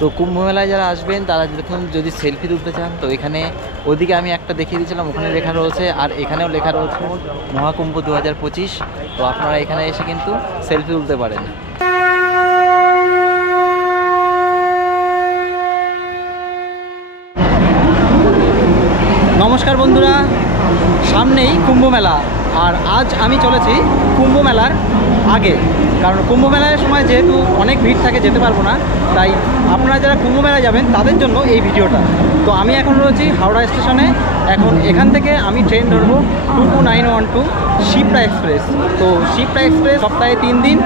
তো কুম্ভ মেলায় যারা আসবেন তারা দেখুন যদি সেলফি তুলতে চান তো এখানে ওদিকে আমি একটা দেখিয়ে দিয়েছিলাম, ওখানে লেখা রয়েছে, আর এখানেও লেখা রয়েছে মহাকুম্ভ 2025। তো আপনারা এখানে এসে কিন্তু সেলফি তুলতে পারেন। নমস্কার বন্ধুরা, সামনেই কুম্ভ মেলা, আর আজ আমি চলেছি কুম্ভ মেলার আগে, কারণ কুম্ভ মেলার সময় যেহেতু অনেক ভিড় থাকে যেতে পারবো না, তাই আপনারা যারা কুম্ভ মেলায় যাবেন তাদের জন্য এই ভিডিওটা। তো আমি এখন রয়েছি হাওড়া স্টেশনে। এখন এখান থেকে আমি ট্রেন ধরবো 22912 শিপ্রা এক্সপ্রেস। তো শিপ্রা এক্সপ্রেস সপ্তাহে 3 দিন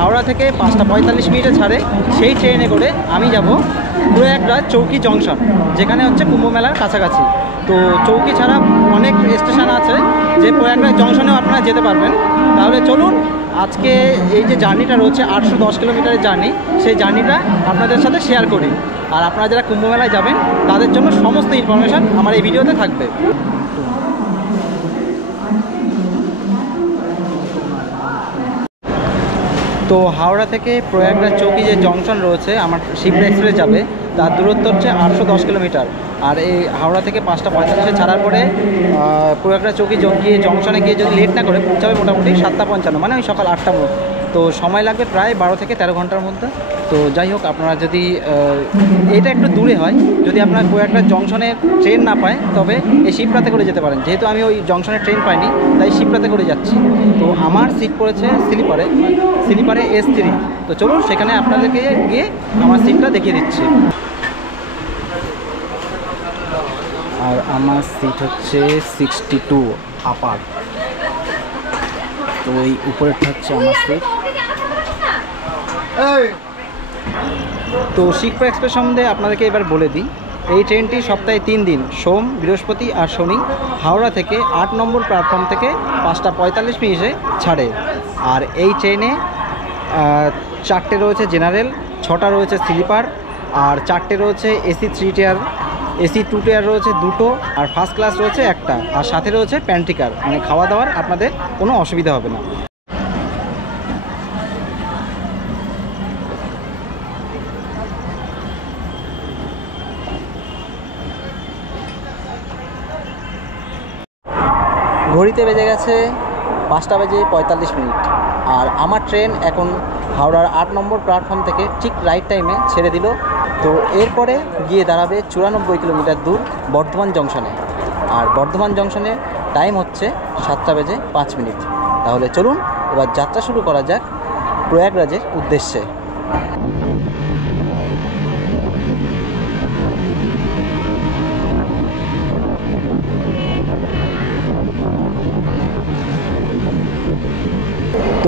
হাওড়া থেকে 5টা 45 মিনিটে ছাড়ে। সেই ট্রেনে করে আমি যাব প্রয়াগরাজ চৌকি জংশন, যেখানে হচ্ছে কুম্ভ মেলার কাছাকাছি। তো চৌকি ছাড়া অনেক স্টেশন আছে যে প্রয়াগরাজ জংশনেও আপনারা যেতে পারবেন। তাহলে চলুন আজকে এই যে জার্নিটা রয়েছে 810 কিলোমিটারের জার্নি, সেই জার্নিটা আপনাদের সাথে শেয়ার করি। আর আপনারা যারা কুম্ভ মেলায় যাবেন তাদের জন্য সমস্ত ইনফরমেশান আমার এই ভিডিওতে থাকবে। তো হাওড়া থেকে প্রয়াগরাজ চৌকি যে জংশন রয়েছে আমার শিপ্রা এক্সপ্রেস যাবে, তার দূরত্ব হচ্ছে 810 কিলোমিটার। আর এই হাওড়া থেকে 5টা 45-এ ছাড়ার পরে প্রয়াগরাজ চৌকি গিয়ে জংশনে গিয়ে যদি লেট না করে পৌঁছাবে মোটামুটি 7টা 55, মানে ওই সকাল 8টার মধ্যে। তো সময় লাগবে প্রায় 12 থেকে 13 ঘন্টার মধ্যে। তো যাই হোক, আপনারা যদি এটা একটু দূরে হয়, যদি আপনার প্রয়াগরাজ জংশনে ট্রেন না পায় তবে এই শিপ্রাতে করে যেতে পারেন। যেহেতু আমি ওই জংশনে ট্রেন পাইনি তাই শিপ্রাতে করে যাচ্ছি। তো আমার সিট পড়েছে স্লিপারে S3। তো চলুন সেখানে আপনাদেরকে গিয়ে আমার সিটটা দেখিয়ে দিচ্ছি। আর আমার সিট হচ্ছে 62 আপার। তো ওই উপরেরটা হচ্ছে আমার সিট। তো শিপ্রা এক্সপ্রেস সম্বন্ধে আপনাদেরকে এবার বলে দিই। এই ট্রেনটি সপ্তাহে 3 দিন সোম, বৃহস্পতি আর শনি হাওড়া থেকে 8 নম্বর প্ল্যাটফর্ম থেকে 5টা 45 মিনিটে ছাড়ে। আর এই ট্রেনে 4টে রয়েছে জেনারেল, 6টা রয়েছে স্লিপার, আর 4টে রয়েছে AC 3 টিয়ার, AC 2 টিয়ার রয়েছে 2টো, আর ফার্স্ট ক্লাস রয়েছে 1টা, আর সাথে রয়েছে প্যান্ট্রিকার, মানে খাওয়া দাওয়ার আপনাদের কোনো অসুবিধা হবে না। ঘড়িতে বেজে গেছে 5টা বেজে 45 মিনিট। আর আমার ট্রেন এখন হাওড়ার 8 নম্বর প্ল্যাটফর্ম থেকে ঠিক রাইট টাইমে ছেড়ে দিল। তো এরপরে গিয়ে দাঁড়াবে 94 কিলোমিটার দূর বর্ধমান জংশনে। আর বর্ধমান জংশনে টাইম হচ্ছে 7টা বেজে 5 মিনিট। তাহলে চলুন এবার যাত্রা শুরু করা যাক প্রয়াগরাজের উদ্দেশ্যে।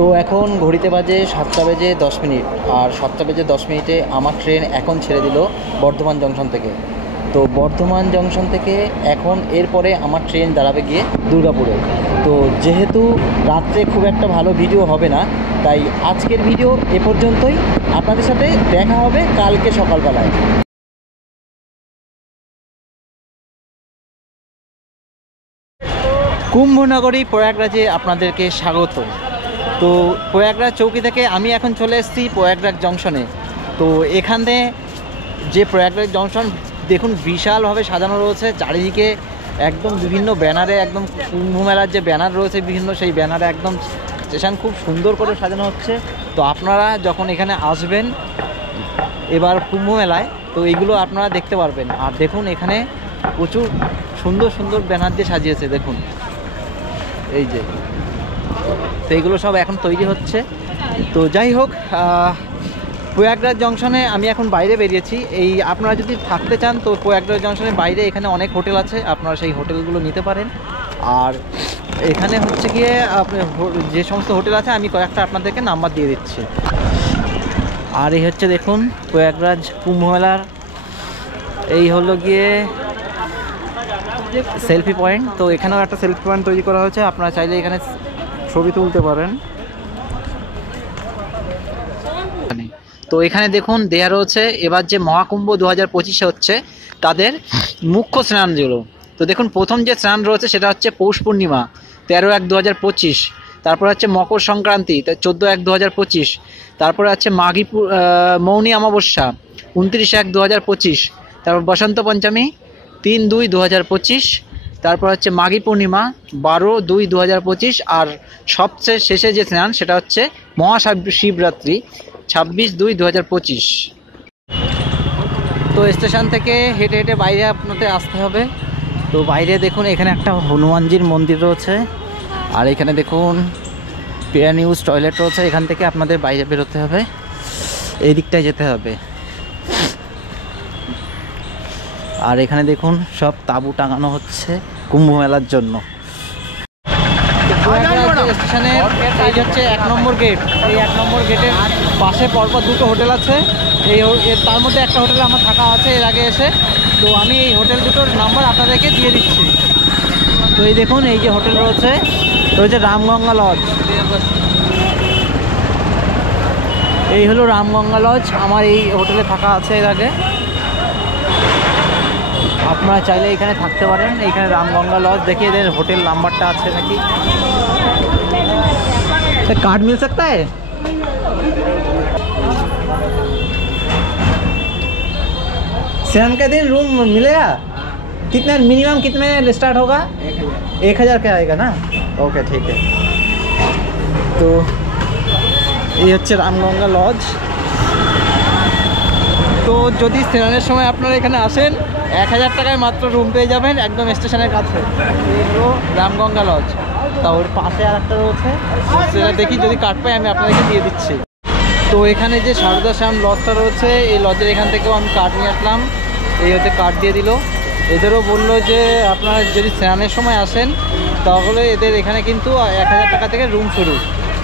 তো এখন ঘড়িতে বাজে 7টা বেজে 10 মিনিট। আর 7টা বেজে 10 মিনিটে আমার ট্রেন এখন ছেড়ে দিল বর্ধমান জংশন থেকে। তো বর্ধমান জংশন থেকে এখন এরপরে আমার ট্রেন দাঁড়াবে গিয়ে দুর্গাপুরে। তো যেহেতু রাত্রে খুব একটা ভালো ভিডিও হবে না, তাই আজকের ভিডিও এ পর্যন্তই। আপনাদের সাথে দেখা হবে কালকে সকালবেলায়। কুম্ভনগরী প্রয়াগরাজে আপনাদেরকে স্বাগত। তো প্রয়াগরাজ চৌকি থেকে আমি এখন চলে এসেছি প্রয়াগরাজ জংশনে। তো এখানে যে প্রয়াগরাজ জংশন দেখুন বিশালভাবে সাজানো রয়েছে, চারিদিকে একদম বিভিন্ন ব্যানারে, একদম কুম্ভ মেলার যে ব্যানার রয়েছে বিভিন্ন, সেই ব্যানারে একদম স্টেশন খুব সুন্দর করে সাজানো হচ্ছে। তো আপনারা যখন এখানে আসবেন এবার কুম্ভ মেলায়, তো এইগুলো আপনারা দেখতে পারবেন। আর দেখুন এখানে প্রচুর সুন্দর সুন্দর ব্যানার দিয়ে সাজিয়েছে, দেখুন এই যে। তো এইগুলো সব এখন তৈরি হচ্ছে। তো যাই হোক, প্রয়াগরাজ জংশনে আমি এখন বাইরে বেরিয়েছি। এই আপনারা যদি থাকতে চান তো প্রয়াগরাজ জংশনের বাইরে এখানে অনেক হোটেল আছে, আপনারা সেই হোটেলগুলো নিতে পারেন। আর এখানে হচ্ছে গিয়ে যে সমস্ত হোটেল আছে আমি কয়েকটা আপনাদেরকে নাম্বার দিয়ে দিচ্ছি। আর এই হচ্ছে দেখুন প্রয়াগরাজ কুম্ভ মেলার এই হলো গিয়ে সেলফি পয়েন্ট। তো এখানেও একটা সেলফি পয়েন্ট তৈরি করা হয়েছে, আপনারা চাইলে এখানে ছবি তুলতে পারেন। তো এখানে দেখুন দেয়া রয়েছে এবার যে মহাকুম্ভ 2025 হচ্ছে তাদের মুখ্য স্নানগুলো। তো দেখুন প্রথম যে স্নান রয়েছে সেটা হচ্ছে পৌষ পূর্ণিমা 13/1/2025, তারপরে হচ্ছে মকর সংক্রান্তি 14/1/2025, তারপরে হচ্ছে মৌনী অমাবস্যা 29/1/2025, তারপর বসন্ত পঞ্চমী 3/2/2025, তারপর হচ্ছে মাঘী পূর্ণিমা 12/2/2025, আর সবচেয়ে শেষে যে স্নান সেটা হচ্ছে মহাশিবরাত্রি 26/2/2025। তো স্টেশন থেকে হেঁটে হেঁটে বাইরে আপনাদের আসতে হবে। তো বাইরে দেখুন এখানে একটা হনুমানজির মন্দির রয়েছে, আর এখানে দেখুন পেয়ার নিউজ টয়লেট রয়েছে। এখান থেকে আপনাদের বাইরে বেরোতে হবে, এই দিকটায় যেতে হবে। আর এখানে দেখুন সব তাঁবু টাঙানো হচ্ছে কুম্ভ মেলার জন্য। স্টেশনের এই হচ্ছে 1 নম্বর গেট। এই 1 নম্বর গেটের পাশে পরপর দুটো হোটেল আছে। তার মধ্যে একটা হোটেলে আমার থাকা আছে এর আগে এসে। তো আমি এই হোটেল দুটোর নাম্বার আপনাদেরকে দিয়ে দিচ্ছি। তো এই দেখুন এই যে হোটেল রয়েছে রামগঙ্গা লজ। এই হলো রামগঙ্গা লজ, আমার এই হোটেলে থাকা আছে এর আগে। আপনারা চাইলে এখানে থাকতে পারেন। এইখানে রামগঙ্গা লজ, देखिए এদের হোটেল নাম্বারটা আছে নাকি। कार्ड मिल सकता है? स्नान का दिन रूम मिलेगा? कितने मिनिमम कितने स्टार्ट होगा? 1000 का आएगा ना? ओके ठीक है। तो ये হচ্ছে রামগঙ্গা লজ। তো যদি স্নানের সময় আপনারা এখানে আসেন 1000 টাকায় মাত্র রুম পেয়ে যাবেন একদম স্টেশনের কাছে। এই হলো রামগঙ্গা লজ। তা ওর পাশে আর একটা রয়েছে, সেটা দেখি যদি কার্ড পাই আমি আপনাদেরকে দিয়ে দিচ্ছি। তো এখানে যে সারদা শ্যাম লজটা রয়েছে, এই লজের এখান থেকেও আমি কার্ড নিয়ে আসলাম। এই হচ্ছে কার্ড দিয়ে দিল। এদেরও বললো যে আপনারা যদি স্নানের সময় আসেন তাহলে এদের এখানে কিন্তু 1000 টাকা থেকে রুম শুরু।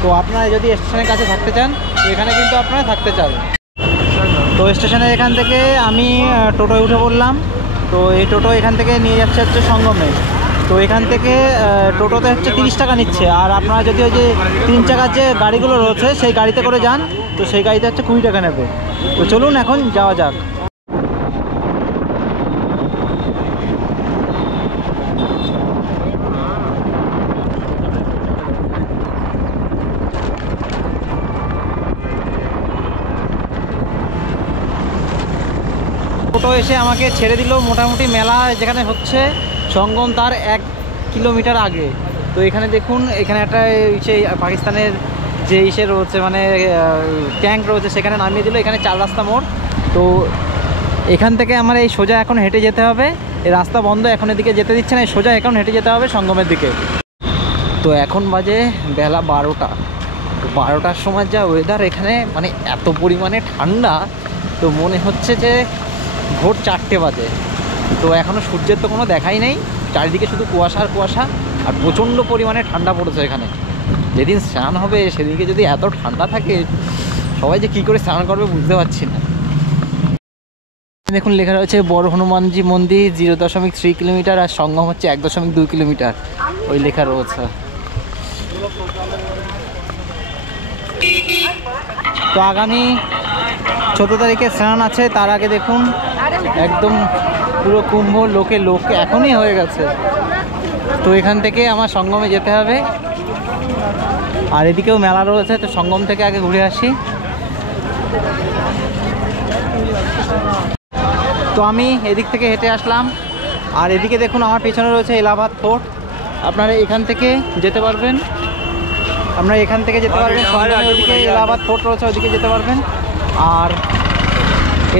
তো আপনারা যদি স্টেশনের কাছে থাকতে চান তো এখানে কিন্তু আপনারা থাকতে চান। তো স্টেশনের এখান থেকে আমি টোটোয় উঠে পড়লাম। তো এই টোটো এখান থেকে নিয়ে যাচ্ছে হচ্ছে সঙ্গমে। তো এখান থেকে টোটোতে হচ্ছে 30 টাকা নিচ্ছে, আর আপনারা যদি ওই যে 3 চাকার যে গাড়িগুলো রয়েছে সেই গাড়িতে করে যান তো সেই গাড়িতে হচ্ছে 20 টাকা নেবে। তো চলুন এখন যাওয়া যাক। টোটো এসে আমাকে ছেড়ে দিল মোটামুটি মেলা যেখানে হচ্ছে সঙ্গম তার 1 কিলোমিটার আগে। তো এখানে দেখুন এখানে একটা সেই পাকিস্তানের যে ইসে রয়েছে মানে ট্যাঙ্ক রয়েছে সেখানে নামিয়ে দিল। এখানে 4 রাস্তা মোড়। তো এখান থেকে আমার এই সোজা এখন হেঁটে যেতে হবে। এই রাস্তা বন্ধ, এখন এদিকে যেতে দিচ্ছে না, সোজা এখন হেঁটে যেতে হবে সঙ্গমের দিকে। তো এখন বাজে বেলা 12টা। তো 12টার সময় যা ওয়েদার এখানে মানে এত পরিমাণে ঠান্ডা, তো মনে হচ্ছে যে ভোর 4টে বাজে। তো এখনও সূর্যের তো কোনো দেখাই নেই, চারিদিকে শুধু কুয়াশা আর কুয়াশা, আর প্রচণ্ড পরিমাণে ঠান্ডা পড়েছে এখানে। যেদিন স্নান হবে সেদিনকে যদি এত ঠান্ডা থাকে সবাই যে কী করে স্নান করবে বুঝতে পারছি না। দেখুন লেখা রয়েছে বড় হনুমানজি মন্দির 0.3 কিলোমিটার, আর সঙ্গম হচ্ছে 1.2 কিলোমিটার, ওই লেখা রয়েছে। তো আগামী 14 তারিখে স্নান আছে, তার আগে দেখুন একদম পুরো কুম্ভ লোকে লোক এখনই হয়ে গেছে। তো এখান থেকে আমার সঙ্গমে যেতে হবে, আর এদিকেও মেলা রয়েছে। তো সঙ্গম থেকে আগে ঘুরে আসি। তো আমি এদিক থেকে হেঁটে আসলাম, আর এদিকে দেখুন আমার পেছনে রয়েছে এলাহাবাদ ফোর্ট। আপনারা এখান থেকে যেতে পারবেন, ওইদিকে এলাহাবাদ ফোর্ট রয়েছে, ওইদিকে যেতে পারবেন। আর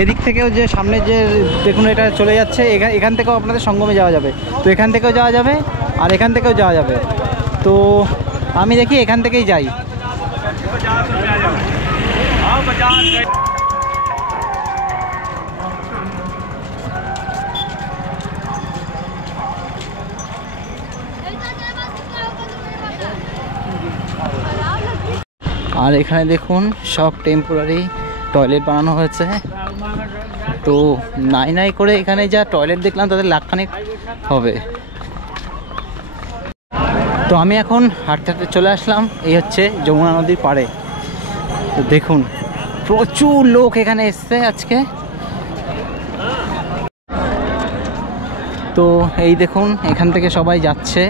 এদিক থেকেও যে সামনে যে দেখুন এটা চলে যাচ্ছে, এখান থেকেও আপনাদের সঙ্গমে যাওয়া যাবে। তো এখান থেকেও যাওয়া যাবে আর এখান থেকেও যাওয়া যাবে। তো আমি দেখি এখান থেকেই যাই। আর এখানে দেখুন সব টেম্পোরারি টয়লেট বানানো হয়েছে। তো নাই করে এখানে যা টয়লেট দেখলাম তাদের লাখখানেক হবে। তো আমি এখন হাঁটতে হাঁটতে চলে আসলাম, এই হচ্ছে যমুনা নদীর পাড়ে। তো দেখুন প্রচুর লোক এখানে এসছে আজকে। তো এই দেখুন এখান থেকে সবাই যাচ্ছে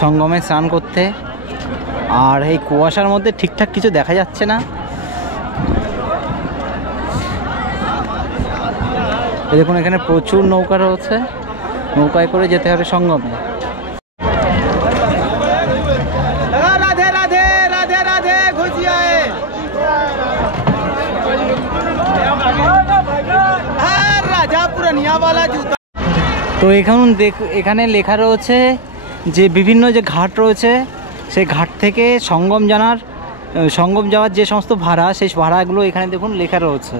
সঙ্গমে স্নান করতে, আর এই কুয়াশার মধ্যে ঠিকঠাক কিছু দেখা যাচ্ছে না। এই দেখুন এখানে প্রচুর নৌকা রয়েছে, নৌকায় করে যেতে হবে সঙ্গমে। राधे राधे राधे राधे घुसिया राजा पुरानिया वाला जूता। তো এখানে লেখা রয়েছে যে বিভিন্ন যে ঘাট রয়েছে সেই ঘাট থেকে সঙ্গম যাওয়ার যে সমস্ত ভাড়া, সেই ভাড়াগুলো এখানে দেখুন লেখা রয়েছে।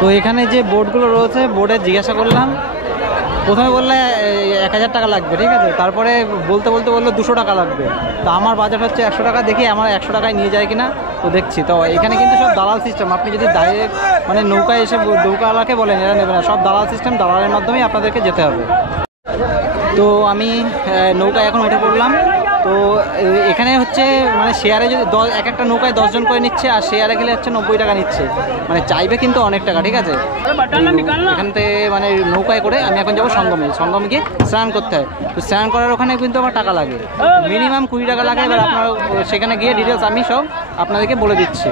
তো এখানে যে বোর্ডগুলো রয়েছে, বোর্ডে জিজ্ঞাসা করলাম, প্রথমে বললে 1000 টাকা লাগবে, ঠিক আছে। তারপরে বলতে বললো 200 টাকা লাগবে। তো আমার বাজেট হচ্ছে 100 টাকা, দেখি আমার 100 টাকায় নিয়ে যায় কিনা, তো দেখছি। তো এখানে কিন্তু সব দালাল সিস্টেম, আপনি যদি ডাইরেক্ট মানে নৌকায় এসে নৌকাওয়ালাকে বলেন এরা নেবে না, সব দালাল সিস্টেম, দালালের মাধ্যমেই আপনাদেরকে যেতে হবে। তো আমি নৌকায় এখন উঠে পড়লাম। তো এখানে হচ্ছে মানে শেয়ারে যদি এক একটা নৌকায় 10 জন করে নিচ্ছে, আর শেয়ারে গেলে হচ্ছে 90 টাকা নিচ্ছে, মানে চাইবে কিন্তু অনেক টাকা, ঠিক আছে। এখান থেকে মানে নৌকায় করে আমি এখন যাবো সঙ্গমে গিয়ে স্নান করতে হয়। তো স্নান করার ওখানে কিন্তু আমার টাকা লাগে, মিনিমাম 20 টাকা লাগে। এবার আপনারা সেখানে গিয়ে ডিটেলস আমি সব আপনাদেরকে বলে দিচ্ছি।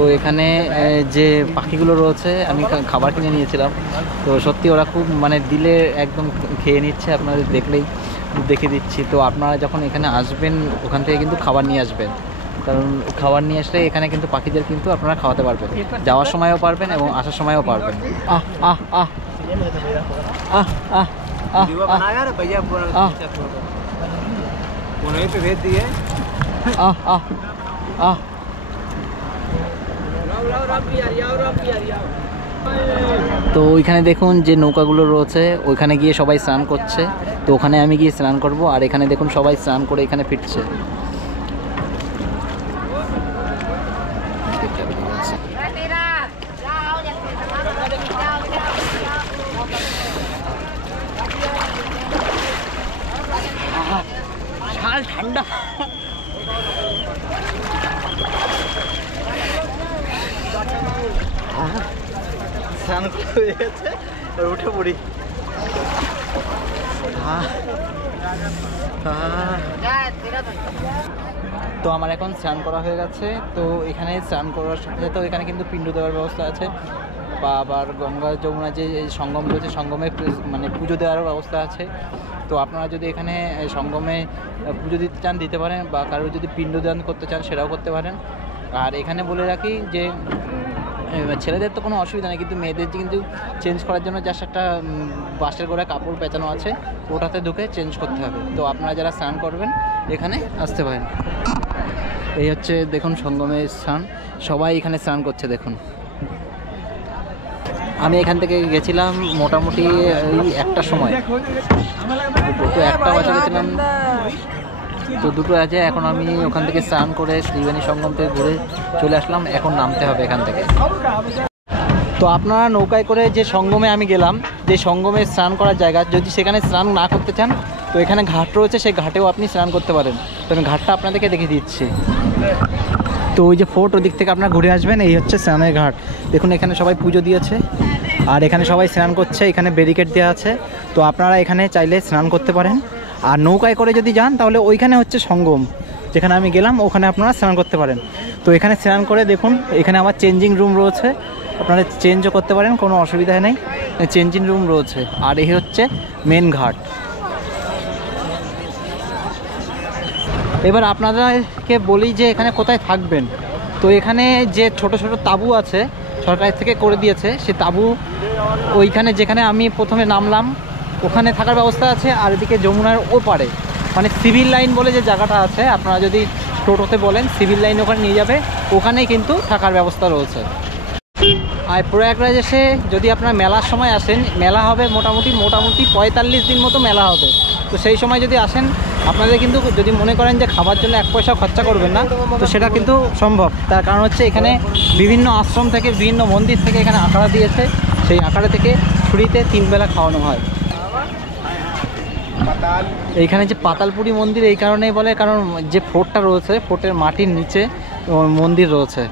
তো এখানে যে পাখিগুলো রয়েছে আমি খাবার কিনে নিয়েছিলাম, তো সত্যি ওরা খুব মানে দিলে একদম খেয়ে নিচ্ছে, আপনাদের দেখলেই দেখে দিচ্ছি। তো আপনারা যখন এখানে আসবেন ওখান থেকে কিন্তু খাবার নিয়ে আসবেন, কারণ খাবার নিয়ে আসলে এখানে কিন্তু পাখিদের কিন্তু আপনারা খাওয়াতে পারবেন, যাওয়ার সময়ও পারবেন এবং আসার সময়ও পারবেন। আহ আহ আহ আহ আহ আহ আহ আহ। তো ওইখানে দেখুন যে নৌকাগুলো রয়েছে, ওইখানে গিয়ে সবাই স্নান করছে। তো ওখানে আমি গিয়ে স্নান করব, আর এখানে দেখুন সবাই স্নান করে এখানে ফিরছে। ঠান্ডা স্নান হয়ে গেছে, উঠে পড়ি। তো আমার এখন স্নান করা হয়ে গেছে। তো এখানে স্নান করার সাথে সাথে এখানে কিন্তু পিণ্ড দেওয়ার ব্যবস্থা আছে, বা আবার গঙ্গা যমুনা যে সঙ্গম রয়েছে, সঙ্গমে মানে পুজো দেওয়ারও ব্যবস্থা আছে। তো আপনারা যদি এখানে সঙ্গমে পুজো দিতে চান দিতে পারেন, বা কারোর যদি পিণ্ডদান করতে চান সেটাও করতে পারেন। আর এখানে বলে রাখি যে ছেলেদের তো কোনো অসুবিধা নেই, কিন্তু মেয়েদের কিন্তু চেঞ্জ করার জন্য জাস্ট একটা বাঁশের গোড়ায় কাপড় পেঁচানো আছে, ওটাতে ঢুকে চেঞ্জ করতে হবে। তো আপনারা যারা স্নান করবেন এখানে আসতে পারেন। এই হচ্ছে দেখুন সঙ্গমের স্নান, সবাই এখানে স্নান করছে দেখুন। আমি এখান থেকে গেছিলাম মোটামুটি ওই 1টার সময়, তো 1টা বাজে গেছিলাম, তো 2টো আছে। এখন আমি ওখান থেকে স্নান করে ত্রিবেণী সঙ্গম থেকে ঘুরে চলে আসলাম, এখন নামতে হবে এখান থেকে। তো আপনারা নৌকায় করে যে সঙ্গমে আমি গেলাম, যে সঙ্গমে স্নান করার জায়গা, যদি সেখানে স্নান না করতে চান তো এখানে ঘাট রয়েছে, সেই ঘাটেও আপনি স্নান করতে পারেন। তো আমি ঘাটটা আপনাদেরকে দেখিয়ে দিচ্ছি। তো ওই যে ফোর্ট, ওদিক থেকে আপনারা ঘুরে আসবেন, এই হচ্ছে স্নানের ঘাট। দেখুন এখানে সবাই পুজো দিয়েছে, আর এখানে সবাই স্নান করছে, এখানে ব্যারিকেড দেওয়া আছে। তো আপনারা এখানে চাইলে স্নান করতে পারেন। আর নৌকায় করে যদি যান তাহলে ওইখানে হচ্ছে সঙ্গম, যেখানে আমি গেলাম ওখানে আপনারা স্নান করতে পারেন। তো এখানে স্নান করে দেখুন এখানে আমার চেঞ্জিং রুম রয়েছে, আপনারা চেঞ্জও করতে পারেন, কোনো অসুবিধা নেই, চেঞ্জিং রুম রয়েছে। আর এই হচ্ছে মেন ঘাট। এবার আপনাদেরকে বলি যে এখানে কোথায় থাকবেন। তো এখানে যে ছোট ছোট তাঁবু আছে, সরকার থেকে করে দিয়েছে, সে তাঁবু ওইখানে যেখানে আমি প্রথমে নামলাম ওখানে থাকার ব্যবস্থা আছে। আর এদিকে যমুনার ওপারে মানে সিভিল লাইন বলে যে জায়গাটা আছে, আপনারা যদি টোটোতে বলেন সিভিল লাইন ওখানে নিয়ে যাবে, ওখানেই কিন্তু থাকার ব্যবস্থা রয়েছে। আর প্রয়াগরাজ এসে যদি আপনারা মেলার সময় আসেন, মেলা হবে মোটামুটি 45 দিন মতো মেলা হবে। তো সেই সময় যদি আসেন আপনাদের কিন্তু যদি মনে করেন যে খাবার জন্য 1 পয়সা খরচা করবেন না, তো সেটা কিন্তু সম্ভব। তার কারণ হচ্ছে এখানে বিভিন্ন আশ্রম থেকে, বিভিন্ন মন্দির থেকে এখানে আখড়া দিয়েছে, সেই আখড়া থেকে ফ্রিতে 3 বেলা খাওয়ানো হয়। এইখানে যে পাতালপুরি মন্দির এই কারণেই বলে, কারণ যে ফোর্টটা রয়েছে, ফোর্টের মাটির নিচে মন্দির রয়েছে,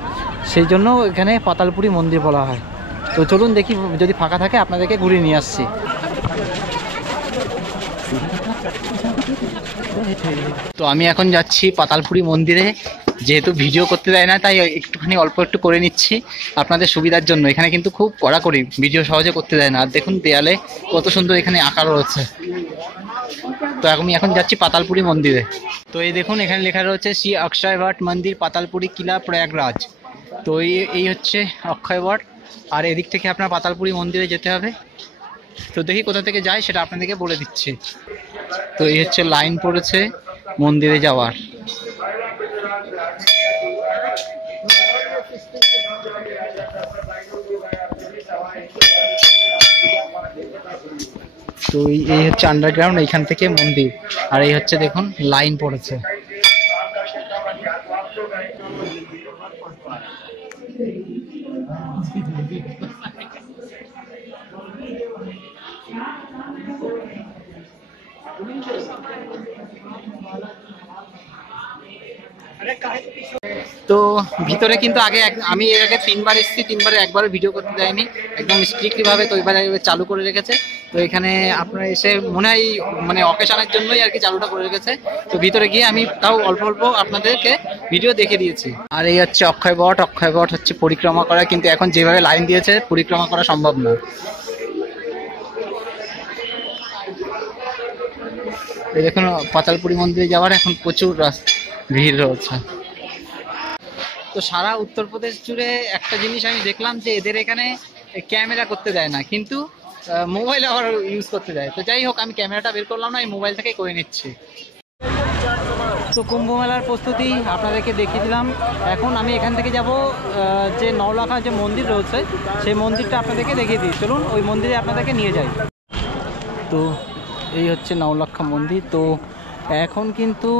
সেই জন্য এখানে পাতালপুরি মন্দির বলা হয়। তো চলুন দেখি, যদি ফাঁকা থাকে আপনাদেরকে ঘুরিয়ে নিয়ে আসছি। তো আমি এখন যাচ্ছি পাতালপুরি মন্দিরে। যেহেতু ভিডিও করতে দেয় না, তাই একটুখানি অল্প একটু করে নিচ্ছি আপনাদের সুবিধার জন্য। এখানে কিন্তু খুব কড়াকড়ি, ভিডিও সহজে করতে দেয় না। আর দেখুন দেয়ালে কত সুন্দর এখানে আঁকা রয়েছে। তো আমি এখন যাচ্ছি পাতালপুরি মন্দিরে। তো এই দেখুন এখানে লেখা রয়েছে শ্রী অক্ষয় বট মন্দির পাতালপুরি কিলা প্রয়াগরাজ। তো এই হচ্ছে অক্ষয় বট, আর এদিক থেকে আপনার পাতালপুরি মন্দিরে যেতে হবে। তো দেখি কোথা থেকে যাই সেটা আপনাদেরকে বলে দিচ্ছি। তো এই হচ্ছে লাইন পড়েছে মন্দিরে যাওয়ার। তো এই হচ্ছে আন্ডারগ্রাউন্ড, এইখান থেকে মন্দির। আর এই হচ্ছে দেখুন লাইন পড়েছে। তো ভিতরে কিন্তু আমি এর আগে 3বার এসেছি, 3বারে একবারও ভিডিও করতে দেয়নি, একদম স্ট্রিক্টলি ভাবে। তো এবারে চালু করে রেখেছে। তো এখানে আপনারা এসে মনে হয় মানে অকেশনের জন্যই আর কি চালুটা করে রেখেছে। তো ভিতরে গিয়ে আমি তাও অল্প অল্প আপনাদেরকে ভিডিও দেখে দিয়েছি। আর এই হচ্ছে অক্ষয় বট। অক্ষয় বট হচ্ছে পরিক্রমা করা, কিন্তু এখন যেভাবে লাইন দিয়েছে পরিক্রমা করা সম্ভব না। এই দেখুন পাতালপুরি মন্দিরে যাওয়ার এখন প্রচুর ভিড় রয়েছে। তো সারা উত্তরপ্রদেশ জুড়ে একটা জিনিস আমি দেখলাম, যে এদের এখানে ক্যামেরা করতে দেয় না, কিন্তু মোবাইল আবার ইউজ করতে দেয়। তো যাই হোক, আমি ক্যামেরাটা বের করলাম না, এই মোবাইল থেকে করে নিচ্ছি। তো কুম্ভ মেলার প্রস্তুতি আপনাদেরকে দেখিয়ে দিলাম। এখন আমি এখান থেকে যাব যে নওলাখা যে মন্দির রয়েছে, সেই মন্দিরটা আপনাদেরকে দেখিয়ে দিই। চলুন ওই মন্দিরে আপনাদেরকে নিয়ে যাই। তো এই হচ্ছে নওলাখা মন্দির। তো এখন কিন্তু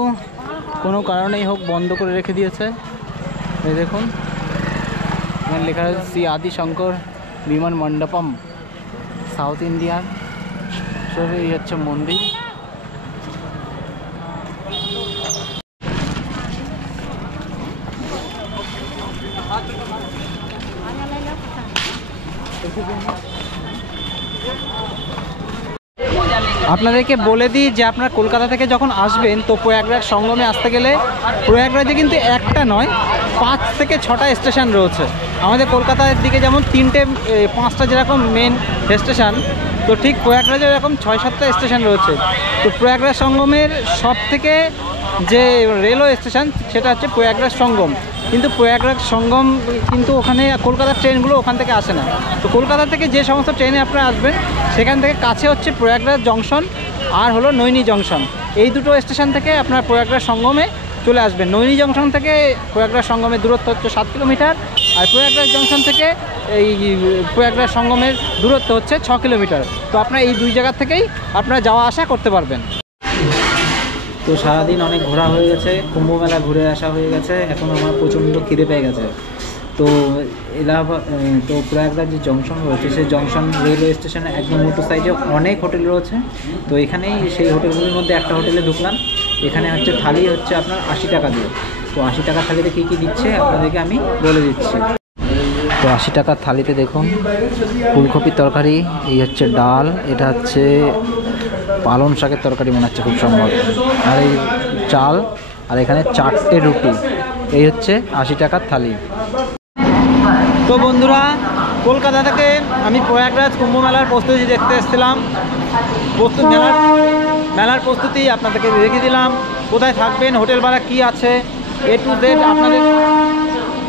কোনো কারণেই হোক বন্ধ করে রেখে দিয়েছে। এই দেখুন এখানে লেখা আছে শ্রী আদি শঙ্কর বিমান মণ্ডপম, সাউথ ইন্ডিয়ান। এই হচ্ছে মন্দির। আপনাদেরকে বলে দিই যে আপনারা কলকাতা থেকে যখন আসবেন, তো প্রয়াগরাজ সঙ্গমে আসতে গেলে প্রয়াগরাজে কিন্তু একটা নয় 5 থেকে 6টা স্টেশন রয়েছে। আমাদের কলকাতার দিকে যেমন 3-5টা যেরকম মেন স্টেশন, তো ঠিক প্রয়াগরাজে এরকম 6-7টা স্টেশন রয়েছে। তো প্রয়াগরাজ সঙ্গমের সব থেকে যে রেলওয়ে স্টেশন সেটা হচ্ছে প্রয়াগরাজ সঙ্গম। কিন্তু প্রয়াগরাজ সঙ্গম কিন্তু ওখানে কলকাতার ট্রেনগুলো ওখান থেকে আসে না। তো কলকাতা থেকে যে সমস্ত ট্রেনে আপনারা আসবেন, সেখান থেকে কাছে হচ্ছে প্রয়াগরাজ জংশন আর হলো নৈনি জংশন। এই দুটো স্টেশন থেকে আপনার প্রয়াগরাজ সঙ্গমে চলে আসবেন। নৈনি জংশন থেকে প্রয়াগরাজ সঙ্গমের দূরত্ব হচ্ছে 7 কিলোমিটার, আর প্রয়াগরাজ জংশন থেকে এই প্রয়াগরাজ সঙ্গমের দূরত্ব হচ্ছে 6 কিলোমিটার। তো আপনারা এই দুই জায়গা থেকেই আপনারা যাওয়া আসা করতে পারবেন। তো সারাদিন অনেক ঘোরা হয়ে গেছে, কুম্ভ মেলা ঘুরে আসা হয়ে গেছে। এখন আমার প্রচণ্ড খিদে পেয়ে গেছে। তো তো প্রয়াগরাজ যে জংশন রয়েছে, সেই জংশন রেলওয়ে স্টেশনে একদম উল্টো সাইডে অনেক হোটেল রয়েছে। তো এখানেই সেই হোটেলগুলির মধ্যে একটা হোটেলে ঢুকলাম। এখানে হচ্ছে থালি হচ্ছে আপনার 80 টাকা দিয়ে। তো 80 টাকা থালিতে কী কী দিচ্ছে আপনাদেরকে আমি বলে দিচ্ছি। তো 80 টাকার থালিতে দেখুন ফুলকপির তরকারি, এই হচ্ছে ডাল, এটা হচ্ছে পালং শাকের তরকারি মনে হচ্ছে খুব সম্ভব, আর এই চাল, আর এখানে 4টে রুটি। এই হচ্ছে 80 টাকার থালি। তো বন্ধুরা, কলকাতা থেকে আমি প্রয়াগরাজ কুম্ভ মেলার প্রস্তুতি দেখতে এসেছিলাম। মেলার প্রস্তুতি আপনাদেরকে দেখিয়ে দিলাম। কোথায় থাকবেন, হোটেল ভাড়া কী আছে, A to Z আপনাদের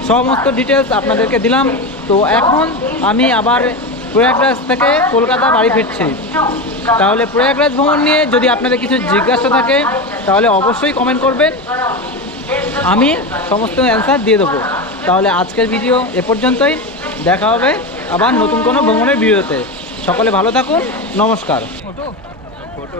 সমস্ত ডিটেলস আপনাদেরকে দিলাম। তো এখন আমি আবার প্রয়াগরাজ থেকে কলকাতা বাড়ি ফিরছি। তাহলে প্রয়াগরাজ ভ্রমণ নিয়ে যদি আপনাদের কিছু জিজ্ঞাসা থাকে, তাহলে অবশ্যই কমেন্ট করবেন, আমি সমস্ত অ্যান্সার দিয়ে দেবো। তাহলে আজকের ভিডিও এ পর্যন্তই। দেখা হবে আবার নতুন কোনো ভ্রমণের ভিডিওতে। সকলে ভালো থাকুন, নমস্কার। ফটো